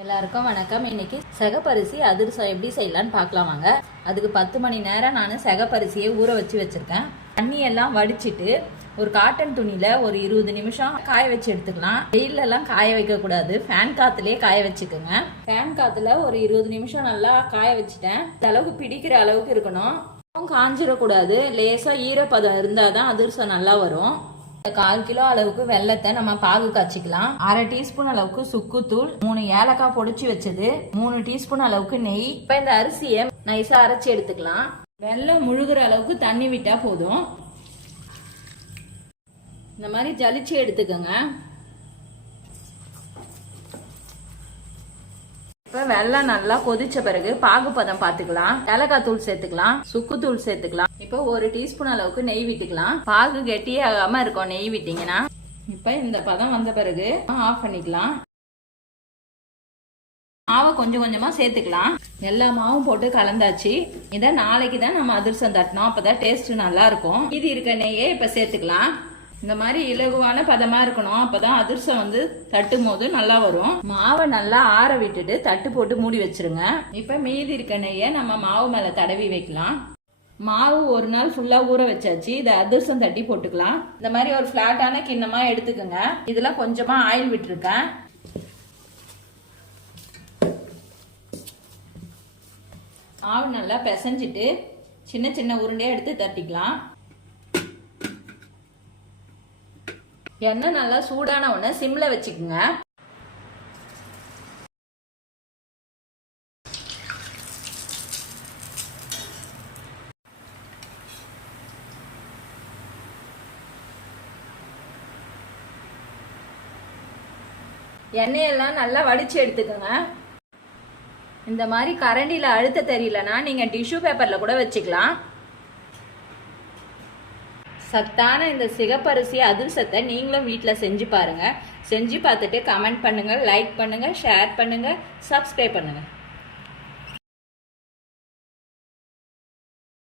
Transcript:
எல்லாருக்கும் வணக்கம். இன்னைக்கு செகப்பரிசி அதிரசம் எப்படி செய்யலாம்னு பார்க்கலாம் வாங்க. அதுக்கு பத்து மணி நேரம் நான் செகப்பரிசியை ஊற வச்சு வச்சிருக்கேன். தண்ணி எல்லாம் வடிச்சிட்டு ஒரு காட்டன் துணியில ஒரு இருபது நிமிஷம் காய வச்சு எடுத்துக்கலாம். வெயில்ல எல்லாம் காய வைக்க கூடாது. ஃபேன் காத்துலயே காய வச்சுக்கோங்க. ஃபேன் காத்துல ஒரு இருபது நிமிஷம் நல்லா காய வச்சுட்டேன். இந்த அளவுக்கு பிடிக்கிற அளவுக்கு இருக்கணும். காஞ்சிடக்கூடாது லேசா ஈரப்பதம் இருந்தாதான் அதிரசம் நல்லா வரும். கால் கிலோ அளவுக்கு வெள்ளத்தை நம்ம பாகு காய்ச்சிக்கலாம். அரை டீஸ்பூன் அளவுக்கு சுக்குத்தூள் மூணு ஏலக்காய் பொடிச்சு வச்சது மூணு டீஸ்பூன் அளவுக்கு நெய். இப்ப இந்த அரிசியை நைஸா அரைச்சி எடுத்துக்கலாம். வெள்ளம் முழுகிற அளவுக்கு தண்ணி விட்டா போதும். இந்த மாதிரி ஜலிச்சு எடுத்துக்கோங்க. இப்போ வெள்ளம் நல்லா கொதிச்ச பிறகு பாகுபதம் பாத்துக்கலாம். ஏலக்காய் தூள் சேர்த்துக்கலாம். சுக்கு தூள் சேர்த்துக்கலாம். இப்போ ஒரு டீஸ்பூன் அளவுக்கு நெய் விட்டுக்கலாம். பாகு கெட்டியே ஆகாம இருக்கும் நெய் விட்டீங்கன்னா. இப்போ இந்த பதம் வந்த பிறகு ஆஃப் பண்ணிக்கலாம். மாவை கொஞ்சம் கொஞ்சமா சேர்த்துக்கலாம். எல்லா மாவும் போட்டு கலந்தாச்சு. இதை நாளைக்கு தான் நம்ம அதிர்சம் தட்டணும் அப்பதான் டேஸ்ட் நல்லா இருக்கும். இது இருக்க நெய்யே இப்ப சேர்த்துக்கலாம். இந்த மாதிரி இலகுவான பதமா இருக்கணும். அப்பதான் அதிர்சம் வந்து தட்டும் போது நல்லா வரும். மாவை நல்லா ஆற விட்டுட்டு தட்டு போட்டு மூடி வச்சிருங்க. இப்ப மீதி இருக்க நெய்யை நம்ம மாவு மேல தடவி வைக்கலாம். மாவு ஒரு நாள் ஃபுல்லா ஊற வச்சாச்சு. இதை அதிர்சம் தட்டி போட்டுக்கலாம். இந்த மாதிரி ஒரு பிளாட்டான கிண்ணமா எடுத்துக்கோங்க. இதுல கொஞ்சமா ஆயில் விட்டுருக்கேன். மாவு நல்லா பிசைஞ்சிட்டு சின்ன சின்ன உருண்டையா எடுத்து தட்டிக்கலாம். எண்ணெய் நல்லா சூடான உடனே சிம்ல வச்சுக்கோங்க. எண்ணெயெல்லாம் நல்லா வடிச்சு எடுத்துக்கோங்க. இந்த மாதிரி கரண்டியில் அழுத்த தெரியலனா நீங்கள் டிஷ்யூ பேப்பரில் கூட வச்சுக்கலாம். சத்தான இந்த சிகப்பரிசி அதிர்சத்தை நீங்களும் வீட்டில் செஞ்சு பாருங்கள் செஞ்சு பார்த்துட்டு கமெண்ட் பண்ணுங்கள் லைக் பண்ணுங்கள் ஷேர் பண்ணுங்கள் சப்ஸ்கிரைப் பண்ணுங்கள்